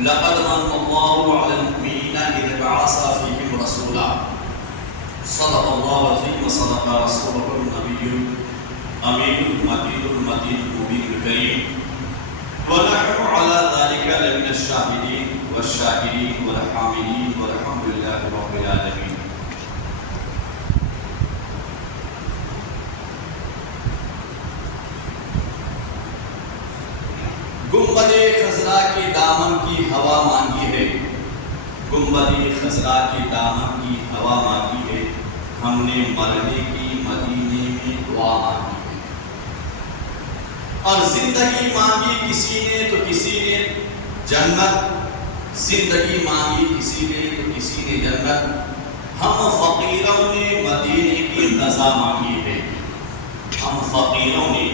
لقد من الله على المؤمنين إذ بعث فيهم رسولا صدق الله العظيم وصدق رسوله النبي الأمين المتين المبين الكريم ونحن على ذلك لمن الشاهدين والشاكرين والحامدين والحمد لله رب العالمين. گنبد خضرا کے دامن کی ہوا مانگی ہے، گنبد خضرا کے دامن کی ہوا مانگی ہے، ہم نے مرنے کی مدینے میں دعا مانگی ہے. اور زندگی مانگی کسی نے تو کسی نے جنت، زندگی مانگی کسی نے تو کسی نے جنت. ہم فقیروں نے مدینے کی قضا مانگی ہے، ہم فقیروں نے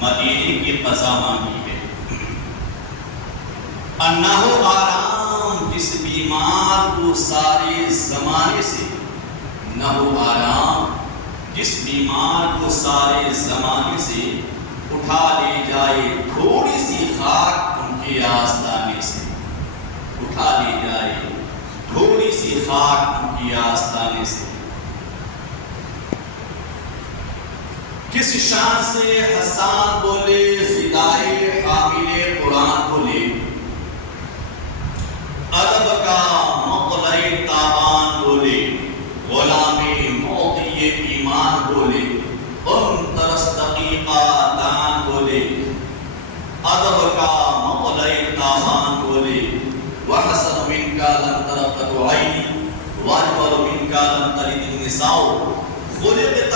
مدینے کی قضا مانگی ہے. نہ ہو آرام جس بیمار کو سارے زمانے سے، نہ ہو آرام جس بیمار کو سارے زمانے سے، اٹھا لے جائے تھوڑی سی خاک ان کے آستانے سے، اٹھا لے جائے تھوڑی سی خاک ان کے آستانے سے. کس شان سے حسان بولے فدائے حامل قرآن بولے، ادب کا مقلع تابان بولے، غلام موتی ایمان بولے، ترستقیقہ دان بولے، ادب کا مقلع تابان بولے. وحسن من کا لم ترقت عینی واجمل من کا لم تلد النساء خلقت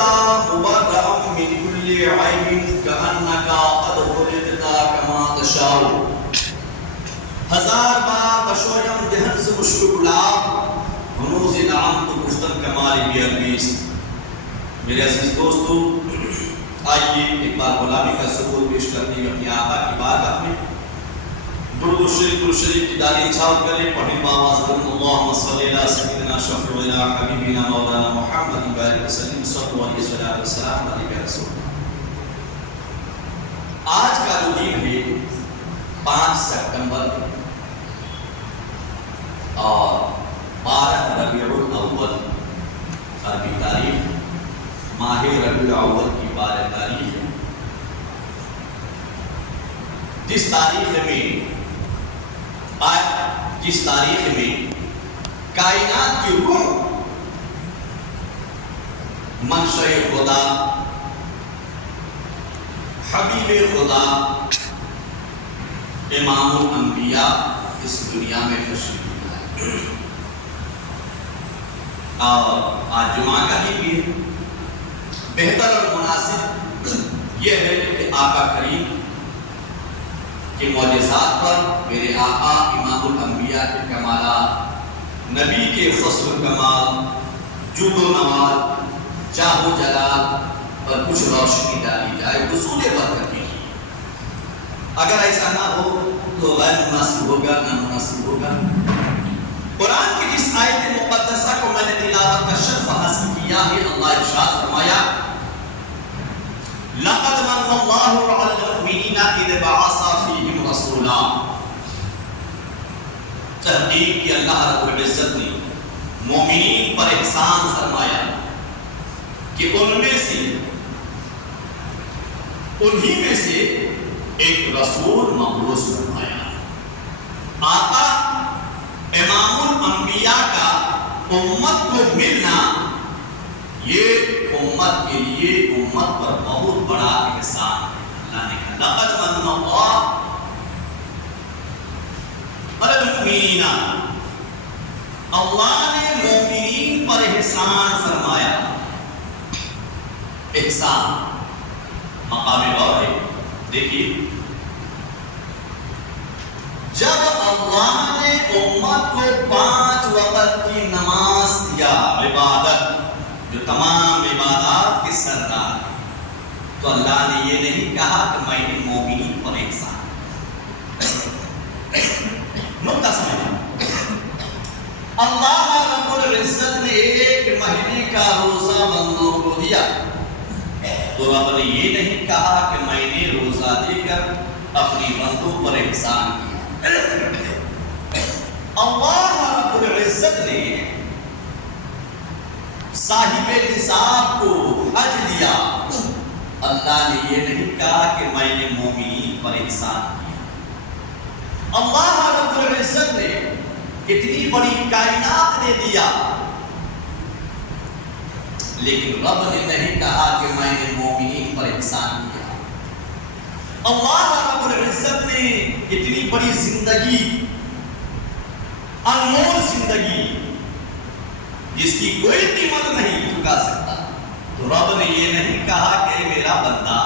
مبرأ من کل عیب کأنک قد خلقت کما تشاء. ہزار بار بشویم دہن سے مشک گلاب ہنوز نعم تو گفتن کمال بیالبیس. میرے عزیز دوستو، آئیے ایک بار غلامی کا ثبوت پیش کرنے اپنی آقا کی بارگاہ میں درود شریف کی داری اچھاؤ کریں. پڑھیں باواز بلند اللہم صلی اللہ سیدنا شفیعنا حبیبنا مولانا محمد بارک وسلم صلی اللہ علیہ وسلم علیہ رسول. آج کا جو دن ہے 5 سپٹمبر اور 12 ربیع الاول عربی تاریخ، ماہ ربیع الاول کی 12 تاریخ ہے. جس تاریخ میں کائنات کی روح منشأ خدا حبیب خدا امام الانبیاء اس دنیا میں تشریف لائے. اور آج جمعہ کا دن بھی ہے. بہتر اور مناسب یہ ہے کہ آقا کریم کے معجزات پر میرے آقا امام الانبیاء کے کمالات، نبی کے فضل و کمال، جود و نوال، جاہ و جلال پر کچھ روشنی ڈالی جائے، اصول برکت کی. اگر ایسا نہ ہو تو غیر مناسب ہوگا، نامناسب ہوگا. قرآن کی جس آیت مقدسہ کو میں نے تلاوت کا شرف حاصل کیا ہے، اللہ ارشاد فرمایا لقد من اللہ علی المؤمنین اذ بعث فیہم رسولا. تحقیق کہ اللہ رب العزت نے مومنین پر احسان فرمایا کہ انہی میں سے ایک رسول مبعوث فرمایا. آقا امام الانبیاء کا امت کو ملنا یہ امت کے لیے امت پر بہت بڑا احسان ہے. اللہ نے کہا لقد من اللہ علی المؤمنین، اللہ نے مومنین پر احسان فرمایا. احسان مقام غور ہے. دیکھیے، جب اللہ نے امت کو 5 وقت کی نماز یا عبادت جو تمام عبادات کے سردار ہے، تو اللہ نے یہ نہیں کہا کہ میں نے مومنین پر احسان. نقطہ سمجھنا، اللہ رب العزت نے ایک مہینے کا روزہ بندوں کو دیا تو رب نے یہ نہیں کہا کہ میں نے روزہ دے کر اپنی بندوں پر احسان کیا. اللہ رب العزت نے صاحب نصاب کو حج دیا، اللہ نے یہ نہیں کہا کہ میں نے مومنین پر احسان کیا۔ اللہ رب العزت نے اتنی بڑی کائنات نے دیا، لیکن رب نے نہیں کہا کہ میں نے مومنین پر احسان کیا۔ اللہ رب العزت نے اتنی بڑی زندگی، انمول زندگی جس کی کوئی قیمت نہیں چکا سکتا، تو رب نے یہ نہیں کہا کہ میرا بندہ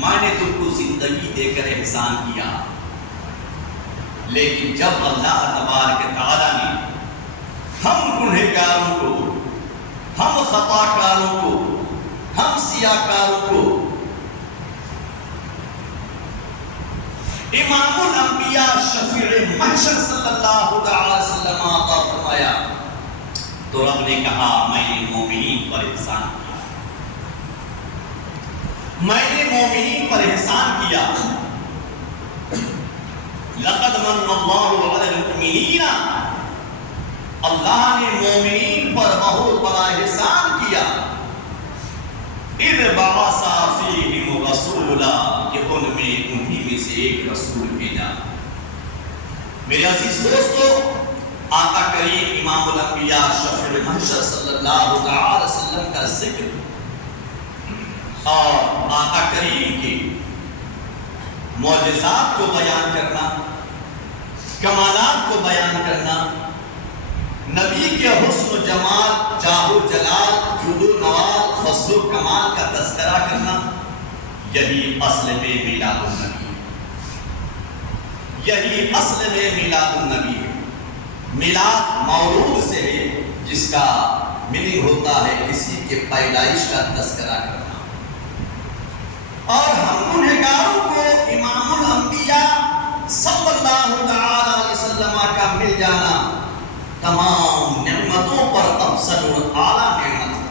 میں نے تم کو زندگی دے کر احسان کیا، لیکن جب اللہ تبارک تعالیٰ نے ہم گنہگاروں کو، ہم خطا کاروں کو، ہم سیاہ کاروں کو امام الانبیاء شفیع محشر صلی اللہ علیہ وسلم عطا فرمایا، تو رب نے کہا میں نے مومنین پر احسان کیا، میں نے مومنین پر احسان کیا۔ لقد من اللہ علی المؤمنین، اللہ نے مومنین پر بہت بڑا احسان کیا۔ اذ بعث فیہم رسولا، کہ انہی میں سے ایک رسول بھیجا۔ میرے عزیز دوستو، آقا کریم امام الانبیاء شفیع محشر صلی اللہ علیہ وسلم کا ذکر اور آقا کریم کے معجزات کو بیان کرنا، کمالات کو بیان کرنا، نبی کے حسن و جمال، جاہ و جلال، جود و نوال، فضل و کمال کا تذکرہ کرنا، یہی اصل میں میلاد النبی ہے، یہی اصل میں میلاد النبی ہے۔ میلاد مولود سے ہے، جس کا میننگ ہوتا ہے کسی کے پیدائش کا تذکرہ کرنا، اور ہم گنہگاروں کو امام الانبیاء صلی اللہ علیہ وسلم کا مل جانا تمام نعمتوں پر افضل و اعلیٰ نعمت ہے،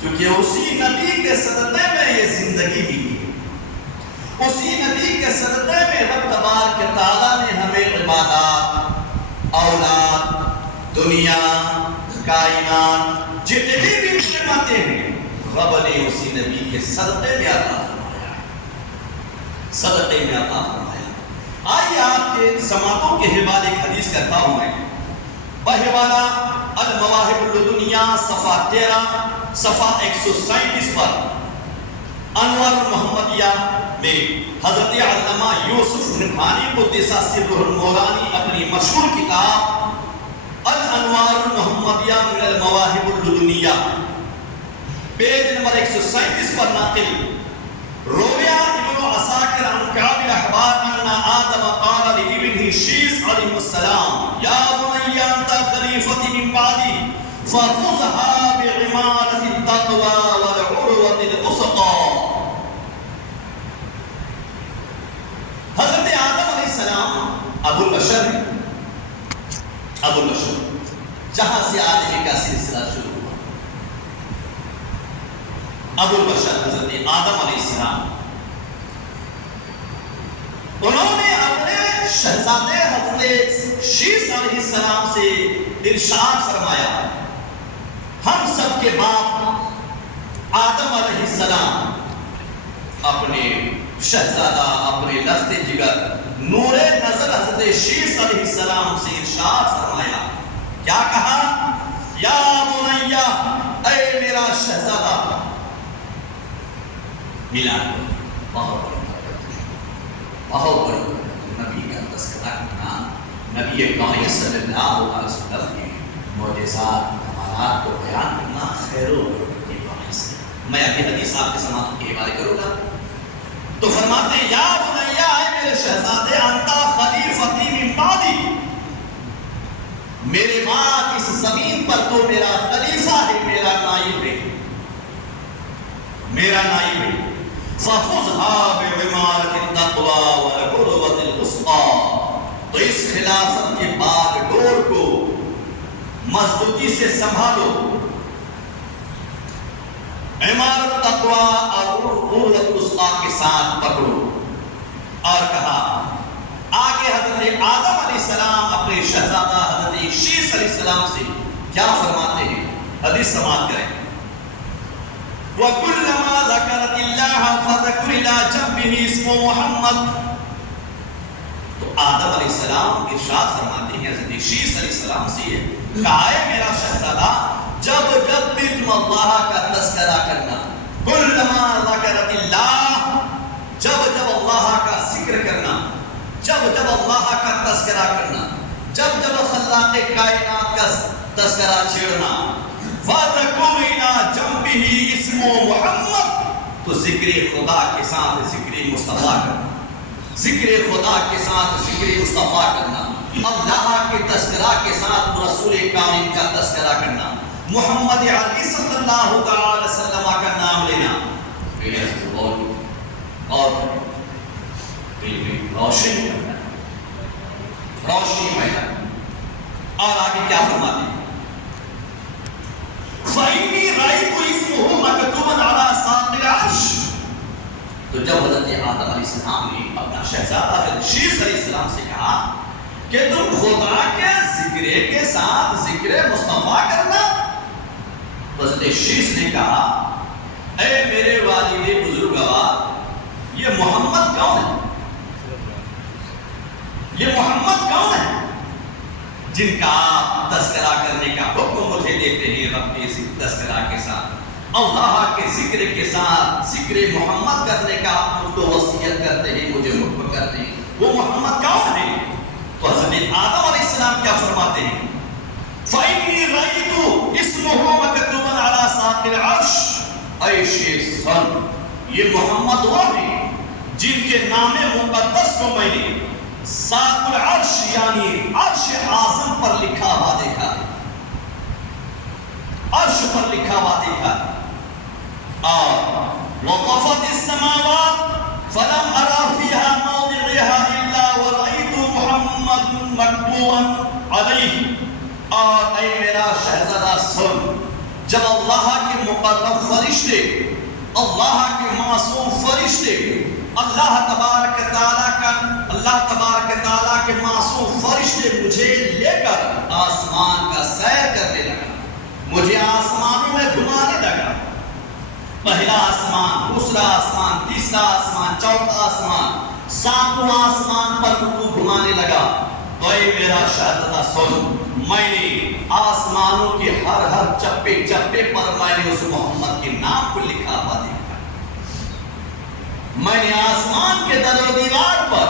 کیونکہ اسی نبی کے صدقے میں یہ زندگی دی ہے، اسی نبی کے صدقے میں رب تبارک تعالیٰ نے ہمیں عبادات، اولاد، دنیا، کائنات، جتنی بھی نعمتیں ہیں رب نے اسی نبی کے صدقے میں عطا فرمایا، صدقے میں عطا فرمایا۔ آئیے آپ کے سماعتوں کے حوالے ایک حدیث کرتا ہوں میں، بحوالہ المواہب اللدنیہ صفحہ 13 صفحہ 137 پر انوار المحمدیہ میں حضرت علامہ یوسف نبھانی قدس سرہ المولانی اپنی مشہور کتاب الانوار المحمدیہ من المواہب اللدنیہ پیج نمبر 137 پر ناقل، رویا ابن عساکر عن کعب الاحبار ان آدم قال لابنہ شیث علیہ السلام یا بنی انت خلیفتی من بعدی فخذها بعمارة التقوى والعروة الوثقى۔ حضرت آدم علیہ السلام ابو البشر ہیں، ابو البشر جہاں سے آدمی کا سلسلہ شروع ہوا، ابو البشر حضرت آدم علیہ السلام، انہوں نے اپنے شہزادے حضرت شیث علیہ السلام سے ارشاد فرمایا، ہم سب کے باپ آدم علیہ السلام اپنے شہزادہ، اپنے لخت جگر، نور نظر حضرت شیث علیہ السلام سے ارشاد فرمایا، کیا کہا؟ یا بنیہ، اے میرا شہزادہ، میلاد بہت بڑی بہت بڑی نبی کا تذکرہ کرنا، نبی کون صلی اللہ علیہ وسلم کے معجزات، کمالات کو بیان کرنا خیر و برکت کی باعث ہے۔ میں ابھی حدیث آپ کے سماعتوں کے حوالے کروں گا، تو فرماتے ہیں یا بنیہ، اے میرے شہزادے، انتا خلیفتی من بعدی، میرے بعد اس زمین پر تو میرا خلیفہ ہے، میرا نائب ہے، میرا نائب ہے۔ فَخُذْهَا بِعِمَارَةِ التَّقْوَى وَالْعُرْوَةِ الْوُثْقَى، تو اس خلافت کے بعد ڈور کو مضبوطی سے سنبھالو، عمارت تقوی اور عروۃ الوثقی کے ساتھ پکڑو، اور کہا آگے آگے حضرت آدم علیہ السلام اپنے شہزادہ حضرت شیس علیہ السلام سے کیا فرماتے ہیں؟ حدیث سماعت کریں. وَكُلَّمَا ذَكَرَتِ اللَّهَ فَذَكُرِ إِلَى جَنبِهِ اسْمُ مُحَمَّد. تو آدم علیہ السلام ارشاد فرماتے ہیں حضرت شیس علیہ السلام سے کہا ہے میرا شہزادہ جب جب بھی تم اللہ کا تذکرہ کرنا کلما ذکرت اللہ جب جب اللہ کا ذکر کرنا جب جب اللہ کا تذکرہ کرنا جب جب خلاق کائنات کا تذکرہ چھیڑنا فَذَكُرْ إِلَى جَنبِهِ اسْمُ مُحَمَّد تو ذکر خدا کے ساتھ ذکر مصطفیٰ کرنا ذکر خدا کے ساتھ ذکر مصطفیٰ کرنا اللہ کے تذکرہ کے ساتھ رسول کامل کا تذکرہ کرنا محمد عربی صلی اللہ تعالی وسلم کا نام لینا اور روشنی کرنا روشنی پیدا اور آگے کیا فرماتے ہیں فَإِنِّي رَأَيْتُ اسْمُهُ مَكْتُوبًا عَلَى سَاقِ الْعَرْشِ. تو جب حضرت آدم علیہ السلام نے اپنا شہزادہ حضرت شیس علیہ السلام سے کہا کہ تم خدا کے ذکر کے ساتھ ذکر مصطفیٰ کرنا تو حضرت شیس نے کہا اے میرے والد بزرگوار یہ محمد کون ہے؟ یہ محمد کون ہے جن کا آپ تذکرہ کرنے کا حکم مجھے دیتے ہیں رب کے تذکرہ کے ساتھ اللہ کے ذکر کے ساتھ ذکر محمد کرنے کا آپ کو وصیت کرتے ہیں مجھے حکم کرتے ہیں وہ محمد کون ہے؟ تو حضرت آدم علیہ السلام کیا فرماتے ہیں فَإِنِّي رَأَيْتُ اسْمُهُ مَكْتُوبًا عَلَى سَاقِ الْعَرْشِ. اے شیخ سن یہ محمد وہ ہیں جن کے نام مقدس کو میں نے ساق العرش یعنی عرش اعظم پر لکھا ہوا دیکھا ہے عرش پر لکھا ہوا دیکھا ہے اور وقفت السماوات فلم ارى فيها موضعها الا ورأيت محمد مكتوبا عليه. اور اے میرا شہزادہ سن جب اللہ کے مقرب فرشتے اللہ کے معصوم فرشتے اللہ تبارک تعالیٰ کے معصوم فرشتے مجھے لے کر آسمان کا سیر کرنے لگا مجھے آسمانوں میں گھمانے لگا پہلا آسمان دوسرا آسمان تیسرا آسمان چوتھا آسمان ساتواں آسمان پر مجھے گھمانے لگا. تو اے میرا شہزادہ سن میں نے آسمانوں کے ہر چپے چپے پر میں نے اس محمد کے نام کو لکھا ہوا دیکھا میں نے آسمان کے در و دیوار پر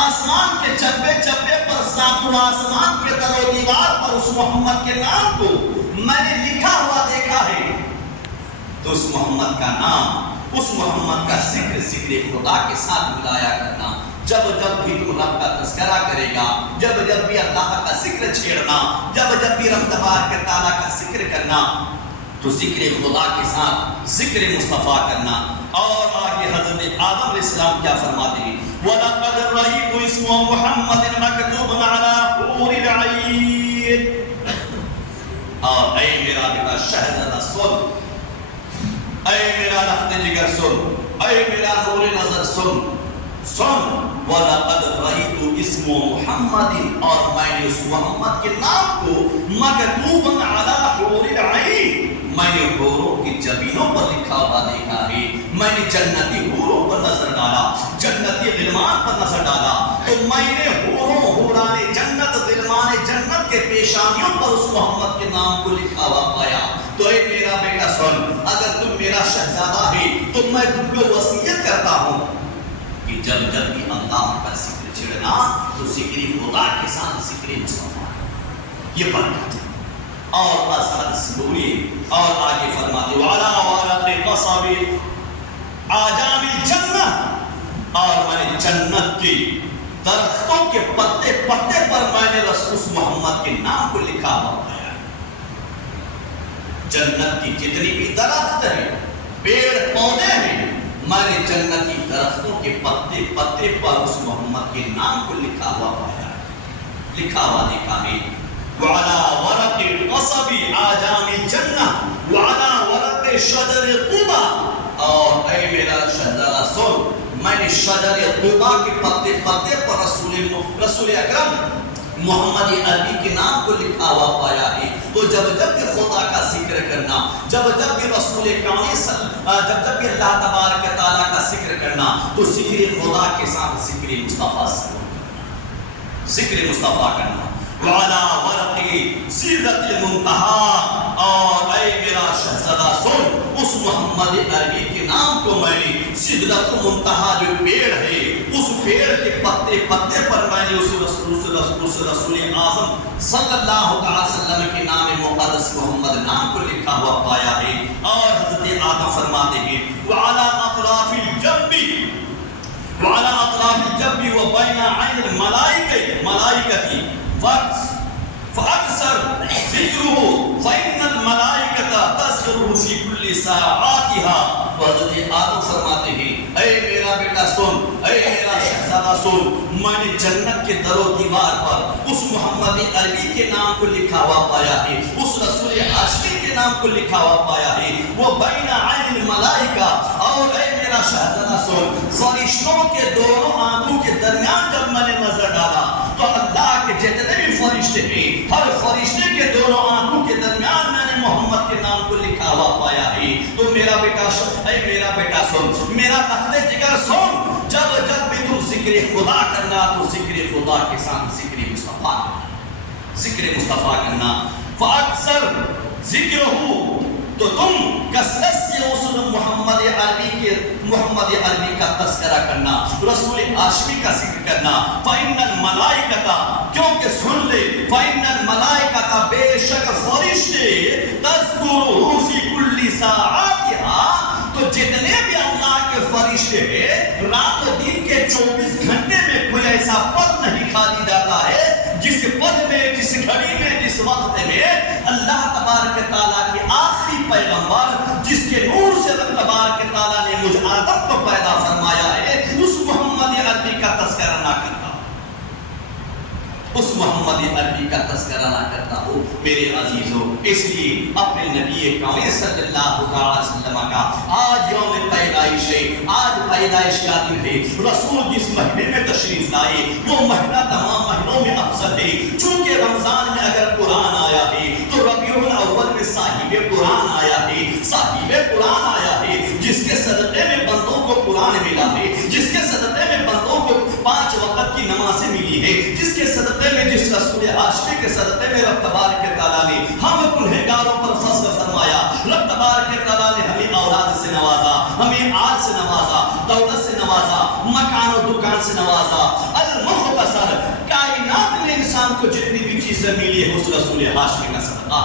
آسمان کے چپے چپے پر ساتواں آسمان کے در و دیوار پر اس محمد کے نام کو میں نے لکھا ہوا دیکھا ہے. تو اس محمد کا نام اس محمد کا ذکر خدا کے ساتھ ملایا کرنا جب جب بھی تم رب کا تذکرہ کرے گا جب جب بھی اللہ کا ذکر چھیڑنا جب جب بھی رب تبارک تعالیٰ کا ذکر کرنا تو ذکر خدا کے ساتھ ذکر مصطفیٰ کرنا. اور آگے حضرت آدم علیہ السلام کیا فرماتے ہیں وَلَقَدْ رَأَيْتُ اسْمَ مُحَمَّدٍ مَكْتُوبًا عَلَى حُورِ الْعَيْنِ. اور اے میرا بیٹا شہزادہ سن اے میرا رخت جگر سن اے میرا نور نظر سن وَلَقَدْ رَأَيْتُ اسْمَ مُحَمَّدٍ اور میں نے اس محمد کے نام کو مَكْتُوبًا عَلَى حُورِ الْعَيْنِ میں نے حوروں کی جبینوں پر لکھا ہوا دیکھا ہے میں نے جنتی حوروں پر نظر ڈالا جنتی غلمان پر نظر ڈالا تو میں نے حوران جنت غلمان جنت کے پیشانیوں پر اس محمد کے نام کو لکھا ہوا پایا. تو اے میرا بیٹا سن اگر تم میرا شہزادہ ہے تو میں تم کو وصیت کرتا ہوں کہ جب جب بھی اللہ کا ذکر چھڑنا تو ذکر خدا کے ساتھ ذکر مصطفیٰ یہ برکت ہے. اور بس حدث بولی اور آگے فرماتے وَعَلَى وَرَقِ قَصَبِ آجام الجنہ اور میں نے جنت کی درختوں کے پتے پتے پر میں نے اس محمد کے نام کو لکھا ہوا ہے. جنت کی جتنی بھی درخت ہیں پیڑ پودے ہیں میں نے جنت کی درختوں کے پتے پتے پر اس محمد کے نام کو لکھا ہوا پایا لکھا ہوا دیکھا ہے. وعلى ورق القصب آجام الجنہ وعلى ورق شجر طوبى. اور اے میرا شہزادہ سن میں نے شجر طوبہ کے پتے پتے پر رسول اکرم محمد عربی کے نام کو لکھا ہوا پایا ہے. تو جب جب بھی خدا کا ذکر کرنا، جب جب بھی رسول کاؤنی جب جب بھی اللہ تبارک تعالیٰ کا ذکر کرنا، تو ذکر خدا کے ساتھ ذکر مصطفیٰ کرنا. وعلا ورق سیرت المنتہا، اور اے میرا شہزادہ سن، اس محمد عربی کے نام کو میں نے سدرت المنتہا جو پیڑ ہے، اس پیڑ کے پتے پتے پر میں نے اس رسول اعظم صلی اللہ علیہ وسلم کے نام مقدس محمد نام کو لکھا ہوا پایا ہے. اور حضرت آدم فرماتے ہیں وعلا اطراف الجنب وبین عین الملائکتی فاکثر ذکرہ فإن الملائکۃ تذکرہ فی کل ساعاتها. حضرت آدم فرماتے ہیں اے میرا بیٹا سن، اے میرا شہزادہ سن، میں نے جنت کے در و دیوار پر اس محمد عربی کے نام کو لکھا ہوا پایا ہے، اس رسول ہاشمی کے نام کو لکھا ہوا پایا ہے. وہ بین عین الملائکہ، اور اے میرا شہزادہ سن، فرشتوں کے دونوں آنکھوں کے درمیان جب میں نے نظر ڈالا تو اللہ کے جتنے بھی فرشتے ہیں، ہر فرشتے کے دونوں آنکھوں کے درمیان میں نے محمد کے نام کو لکھا ہوا پایا ہے. تو میرا بیٹا اے میرا بیٹا سن، میرا لخت جگر سن، جب جب بھی تم ذکر خدا کرنا تو ذکر خدا کے ساتھ ذکر مصطفیٰ کرنا. فاکثر ذکرہ، تو تم کثرت سے اس محمد عربی کا تذکرہ کرنا، رسول ہاشمی کا ذکر کرنا. فإن الملائکۃ، کیونکہ سن لے، فإن الملائکۃ، بے شک فرشتے، تذکرہ فی کل ساعاتها، تو جتنے بھی اللہ کے فرشتے ہیں، رات و دن کے 24 گھنٹے میں کوئی ایسا پد نہیں خالی جاتا ہے جس پد میں، جس گھڑی میں، جس وقت میں اللہ تبارک تعالیٰ کے آخری پیغمبر، جس کے نور سے رب تبارک تعالیٰ نے مجھ آدم کو پیدا فرمایا ہے، اس محمد عربی کا تذکرہ نہ کرتا، اس محمد عربی کا تذکرہ نہ کرتا ہو. میرے عزیزو، اس لیے اپنے نبی کون صلی اللہ علیہ وسلم کا آج یوم پیدائش ہے، آج پیدائش کا دن ہے. رسول جس مہینے میں تشریف لائے وہ مہینہ تمام مہینوں میں افضل ہے. چونکہ رمضان میں اگر قرآن آیا ہے تو ربیع الاول میں صاحب قرآن آیا ہے، صاحب قرآن آیا ہے، جس کے صدقے میں بندوں کو قرآن ملا ہے، جس کے صدقے میں بندوں کو 5 وقت کی نمازیں ملی ہے، جس کے صدقے میں، جس رسول ہاشمی کے صدقے میں رب تبارک تعالیٰ نے ہم گنہگاروں پر فضل فرمایا. رب تبارک تعالیٰ نے ہمیں اولاد سے نوازا، ہمیں آل سے نوازا، دولت سے نوازا، مکان و دکان سے نوازا. المختصر، کائنات میں انسان کو جتنی بھی چیزیں ملی ہے اس رسول ہاشمی کا صدقہ،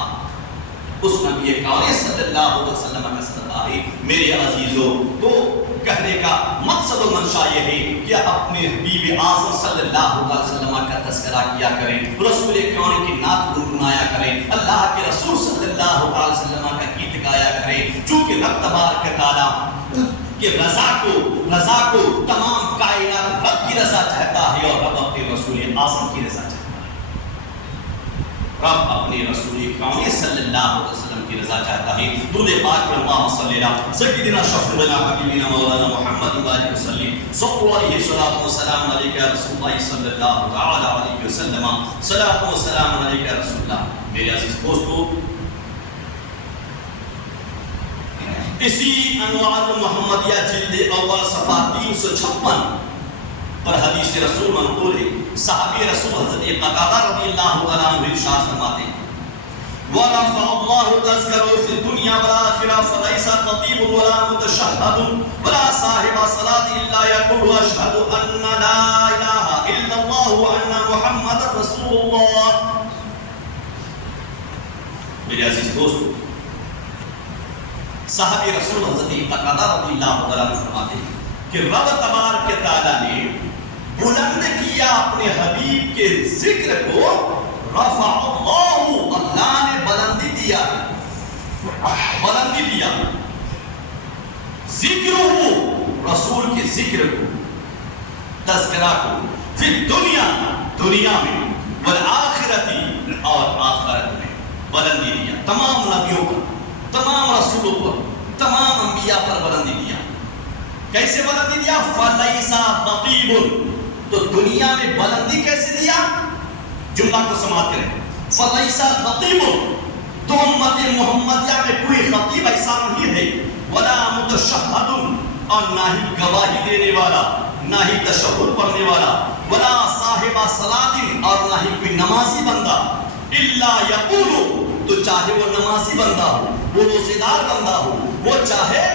اس نبی کون صلی اللہ علیہ وسلم کا صدقہ ہے. میرے عزیزو، تو کہنے کا مقصد و منشا یہ ہے کہ اپنے حبیب اعظم صلی اللہ علیہ وسلم کا تذکرہ کیا کریں، رسول کون کی نعت گنگنایا کریں، اللہ کے رسول صلی اللہ علیہ وسلم کا گیت گایا کریں. چونکہ رب تبارک تعالیٰ کہ رضا کو تمام کائنات رب کی رضا چاہتا ہے، اور رب اپنے رسول اعظم کی رضا چاہتا ہے. رب اپنے رسول کاؤنی صلی اللہ علیہ وسلم کی رضا چاہتا ہے. درود پاک پر اللہم صلی اللہ سیدنا شفیعنا حبیبنا مولانا محمد وآلہ وسلم. صلو علیہ صلاۃ و سلام علیک رسول اللہ صلی اللہ تعالی علیہ وسلم. صلاۃ و سلام علیک رسول اللہ. میرے عزیز دوستو، اسی انوار محمدیہ جلد اول صفحہ 356 پر حدیث رسول منقول ہے. صحابی رسول حضرت قتادہ رضی اللہ عنہ ارشاد فرماتے ہیں وَرَفَعَ اللَّهُ تَذْكَرُهُ فِي الدُّنْيَا وَالْآخِرَةِ فَلَيْسَ خَطِيبٌ وَلَا مُتَشَهِّدٌ وَلَا صَاحِبَ صَلَاةٍ إِلَّا يَقُولُ أَشْهَدُ أَنَّ لَا إِلَهَ إِلَّا اللَّهُ وَأَنَّ مُحَمَّدًا رَسُولُ اللَّهِ. میرے عزیز دوستو، صحابی رسول حضرت قتادہ رضی اللہ عنہ فرماتے ہیں کہ رب تبارک تعالیٰ نے بلند کیا اپنے حبیب کے ذکر کو. رفع اللہ، اللہ نے بلندی دیا، ذکر ہو، رسول کے ذکر کو، تذکرہ کو، فی الدنیا، دنیا میں، والآخرتی، اور آخرت میں بلندی دیا. تمام نبیوں پر، تمام رسولوں پر، تمام انبیاء پر بلندی دیا. کیسے بلندی دیا؟ فلیسا خطیب، تو دنیا میں بلندی کیسے دیا؟ جملہ کو سماعت کریں، فلیسا خطیب، تو امت محمدیہ میں کوئی خطیب ایسا نہیں ہے، ولا متشہد، اور نہ ہی گواہی دینے والا، نہ ہی تشہد پڑھنے والا، ولا صاحب صلاۃ، اور نہ ہی کوئی نمازی بندہ، الا یقول، تو چاہے وہ نمازی بندہ ہو، وہ روزے دار بندہ ہو، وہ چاہے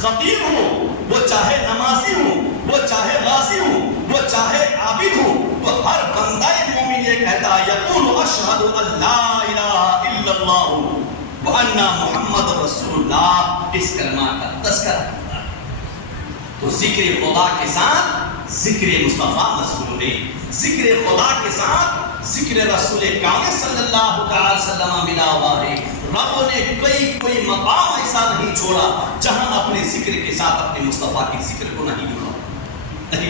خطیب ہو، وہ چاہے نمازی ہو، وہ چاہے غازی ہو، وہ چاہے عابد ہو، تو ہر بندہ مومن یہ کہتا ہے یقول اشہد ان لا الہ الا اللہ وان محمد رسول اللہ، اس کلمہ کا تذکرہ کرتا ہے۔ تو ذکر خدا کے ساتھ ذکر مصطفیٰ مذکور ہے، ذکر خدا کے ساتھ ذکر رسول کامل صلی اللہ تعالی وسلم ملا ہوا ہے۔ رب نے کوئی مقام ایسا نہیں چھوڑا جہاں اپنے ذکر کے ساتھ اپنے مصطفیٰ کے ذکر کو نہیں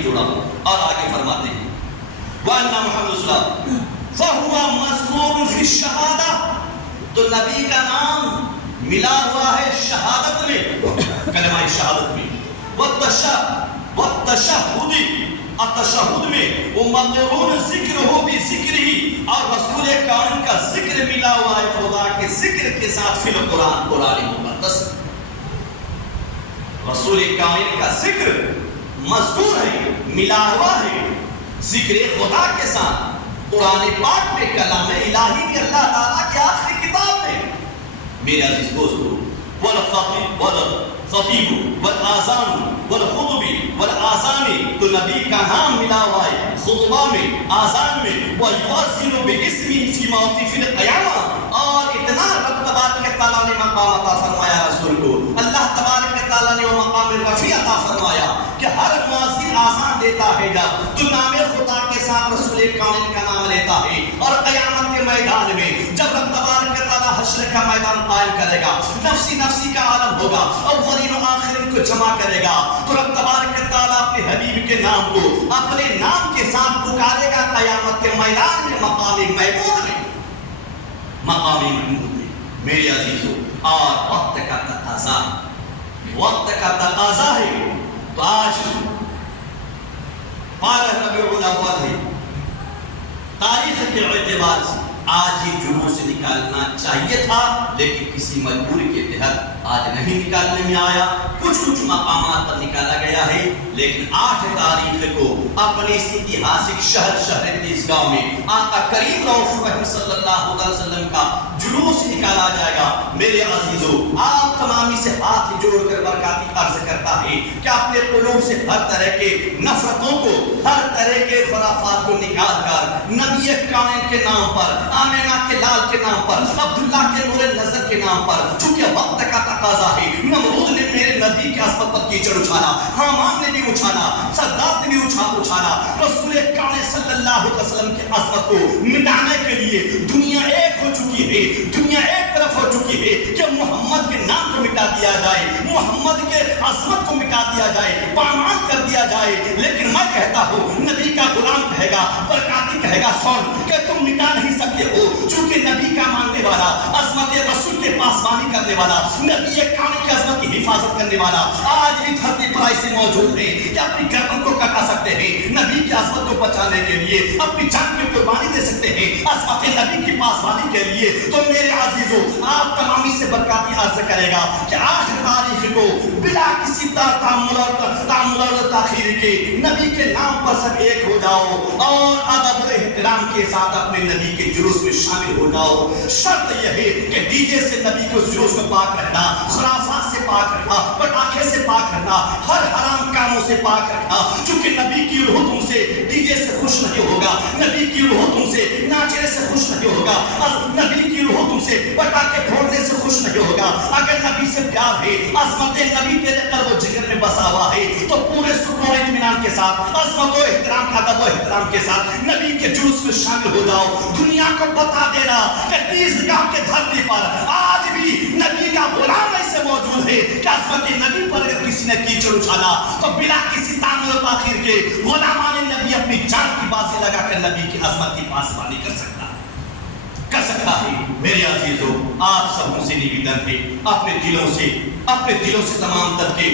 جوڑا۔ اور آگے فرماتے ہیں وَأَنَّ مُحَمَّدٌ صلی اللہ علیہ وسلم فَهُوَ مَذْكُورٌ فِي الشَّهَادَةِ، تو نبی کا نام ملا ہوا ہے شہادت میں، کلمہ شہادت میں، وَالتَّشَهُدِ، التشہد میں، وَمَقْرُونَ ذِكْرُهُ بِذِكْرِهِ، اور رسول کون کا ذکر ملا ہوا ہے خدا کے ذکر کے ساتھ فی القرآن، قرآن مقدس، رسول کائن کا ذکر مذکور ہے، ملا ہوا ہے ذکر خدا کے ساتھ قرآن پاک میں، کلام الہی میں، اللہ تعالیٰ کی آخری کتاب میں۔ میرے عزیز دوستو، والخطیب والآذان والخطب والآذان، تو نبی کا نام ملا ہوا ہے خطبہ میں، آذان میں، وَيُؤَذِّنُ بِاسْمِهِ فِي مَوْقِفِ الْقِيَامَةِ، اور اتنا رب تبارک تعالیٰ نے مقام عطا فرمایا رسول کو، اللہ تبارک تعالیٰ نے وہ مقام رفیع عطا فرمایا کہ ہر مؤذن آذان دیتا ہے جب تو نام خدا کے ساتھ رسول کامل کا نام لیتا ہے، اور قیامت کے میدان میں جب رب تبارک تعالیٰ حشر کا میدان قائم کرے گا، نفسی نفسی کا عالم ہوگا، اولین و آخرین کو جمع کرے گا، تو رب تبارک تعالیٰ اپنے حبیب کے نام کو اپنے نام کے ساتھ پکارے گا قیامت کے میدان میں، مقام محمود میں، مقام محمود میں۔ میرے عزیزو، اور وقت کا تقاضا ہے، تو آج 12 ربیع الاول ہے، تاریخ کے اعتبار سے آج یہ جلوس نکالنا چاہیے تھا، لیکن کسی مجبوری کے تحت آج نہیں نکالنے میں آیا۔ کچھ مقامات پر نکالا گیا ہے، لیکن 8 تاریخ کو اپنے اس اتہاسک شہر تیزگاؤں میں آقا کریم رؤوف رحیم صلی اللہ علیہ وسلم کا جلوس نکالا جائے گا۔ میرے عزیزو، آپ تمامی سے ہاتھ جوڑ کر برکاتی عرض کرتا ہے کہ اپنے قلوب سے ہر طرح کے نفرتوں کو، ہر طرح کے خرافات کو نکال کر نبی کامل کے نام پر، آمینہ کے لال کے نام پر، عبداللہ کے نور نظر کے نام پر، چونکہ وقت کا تقاضا ہے، نمرود نے میرے نبی کی عظمت پر کیچڑ اچھالا، حامان نے بھی اچھالا، صداد نے بھی اچھالا، رسول کامل صلی اللہ علیہ وسلم کی عظمت کو مٹانے کے لیے دنیا ایک ہو چکی ہے، دنیا ایک طرف ہو چکی ہے کہ محمد کے نام کو مٹا دیا جائے، محمد کے عظمت کو مٹا دیا جائے، پامال کر دیا جائے۔ لیکن میں کہتا ہوں، نبی کا غلام کہے گا، برکاتی کہے گا، سن کہ تم مٹا نہیں سکتے ہو، چونکہ نبی کا ماننے والا، عظمت رسول کے پاسبانی کرنے والا، نبی کامل کی عظمت کی حفاظت کرنے والا آج بھی دھرتی پر ایسے موجود ہیں کہ اپنی گردن کو کٹا سکتے ہیں، نبی کی عظمت کو بچانے کے لیے اپنی جان کی قربانی دے سکتے ہیں عظمت نبی کی پاسبانی کے لیے۔ تو میرے عزیزو، آپ تمامی سے برکاتی عرض کرے گا کہ 8 تاریخ کو بلا کسی تعامل اور تاخیر کے نبی کے نام پر سب ایک ہو جاؤ اور ادب و احترام کے ساتھ اپنے نبی کے جلوس میں شامل ہو جاؤ۔ شرط یہ ہے کہ ڈی جے سے نبی کو جلوس میں پاک رکھنا، خرافات سے پاک رکھنا، پٹاخے سے پاک رکھنا، ہر حرام کاموں سے پاک رکھنا، چونکہ نبی کی روح تم سے ڈی جے سے خوش نہیں ہوگا، نبی کی روح تم سے ناچنے سے خوش نہیں ہوگا، نبی کی روح تم سے پٹاخے پھوڑنے سے خوش نہیں ہوگا۔ اگر نبی سے پیار ہے، عظمت نبی تیرے قلب و جگر میں بسا ہوا ہے، تو پورے سکون و اطمینان کے ساتھ، عظمت و احترام ادب و احترام کے ساتھ نبی کے جلوس میں شامل ہو جاؤ۔ دنیا کو بتا دینا کہ تیزگاہ کے دھرتی پر آج بھی نبی کا غلام ایسے موجود ہے کہ عظمت نبی پر اگر کسی نے کیچڑ اچھالا تو بلا کسی تعمیر و تاخیر کے غلامان نبی اپنی جان کی بازی لگا کر نبی کی عظمت کی پاسبانی کر سکتا ہے۔ میرے عزیزو، آپ سب سے نویدن ہے، اپنے دلوں سے تمام تر کے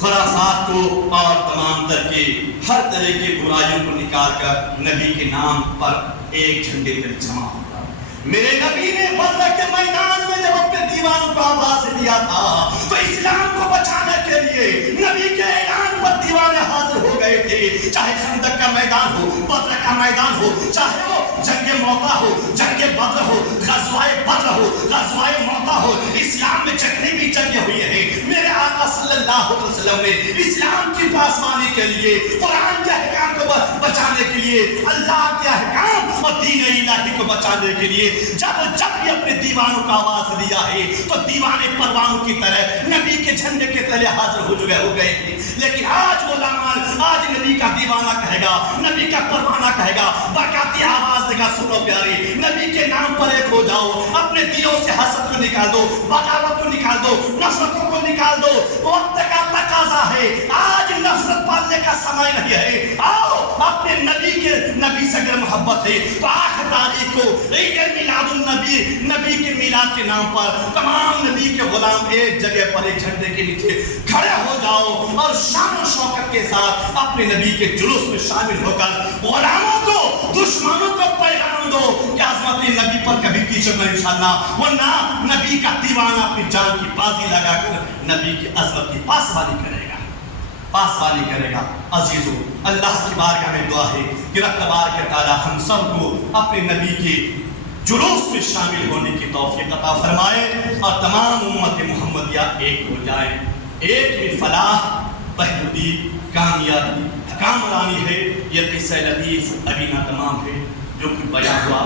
خرافات کو اور تمام تر کے ہر طرح کی برائیوں کو نکال کر نبی کے نام پر ایک جھنڈے پر جمع ہوگا۔ میرے نبی نے بدر کے میدان میں جب اپنے دیوانوں کو آواز دیا تھا تو اسلام کو بچانے کے لیے نبی کے اعلان پر دیوانے حاضر ہو گئے تھے، چاہے خندق کا میدان ہو، بدر کا میدان ہو، چاہے وہ جنگ موتا ہو، جنگ بدر ہو، غزوہ بدر ہو، غزوہ موتا ہو، اسلام میں جتنی بھی جنگیں ہوئی ہیں، میرے آقا صلی اللہ علیہ وسلم نے اسلام کی پاسبانی کے لیے، قرآن کے احکام کو بچانے کے لیے، اللہ کے احکام اور دین الہی کو بچانے کے لیے جب بھی اپنے دیوانوں کا آواز دیا ہے تو دیوانے پروانوں کی طرح نبی کے جھنڈے کے تلے حاضر ہو گئے تھے۔ لیکن آج غلامان، آج نبی کا دیوانہ کہے گا، نبی کا پروانہ کہے گا، برکاتی آواز دے گا، سنو پیارے، نبی کے نام پر ایک ہو جاؤ، اپنے دلوں سے حسد کو نکال دو، بغاوت کو نکال دو، نفرتوں کو نکال دو۔ وقت کا تقاضا ہے، آج نفرت پالنے کا سمے نہیں ہے۔ آؤ اپنے نبی سے اگر محبت ہے تو 8 تاریخ کو عید میلاد النبی، نبی کے میلاد کے نام پر تمام نبی کے غلام ایک جگہ پر ایک جھنڈے کے نیچے کھڑے ہو جاؤ اور شان و شوکت کے ساتھ اپنے نبی کے جلوس میں شامل ہو کر غلاموں کو، دشمنوں کو پیغام دو کہ عظمت نبی پر کبھی کیجیے گا انشاءاللہ، ورنہ نبی کا دیوانہ اپنی جان کی بازی لگا کر نبی کی عظمت کی پاسبانی کرے گا۔ عزیزو، اللہ کی بارگاہ میں دعا ہے کہ رب تبارک و تعالی ہم سب کو اپنے نبی کے جلوس میں شامل ہونے کی توفیق عطا فرمائے اور تمام امت محمدیہ ایک ہو جائیں۔ ایک میں فلاح، بہبودی، کامیابی، حکامرانی ہے۔ یہ قصہ لطیف ابھی نہ تمام ہے جو کچھ بیان ہوا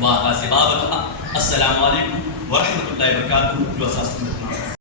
واقعہ سے بابت۔ السلام علیکم ورحمۃ اللہ وبرکاتہ۔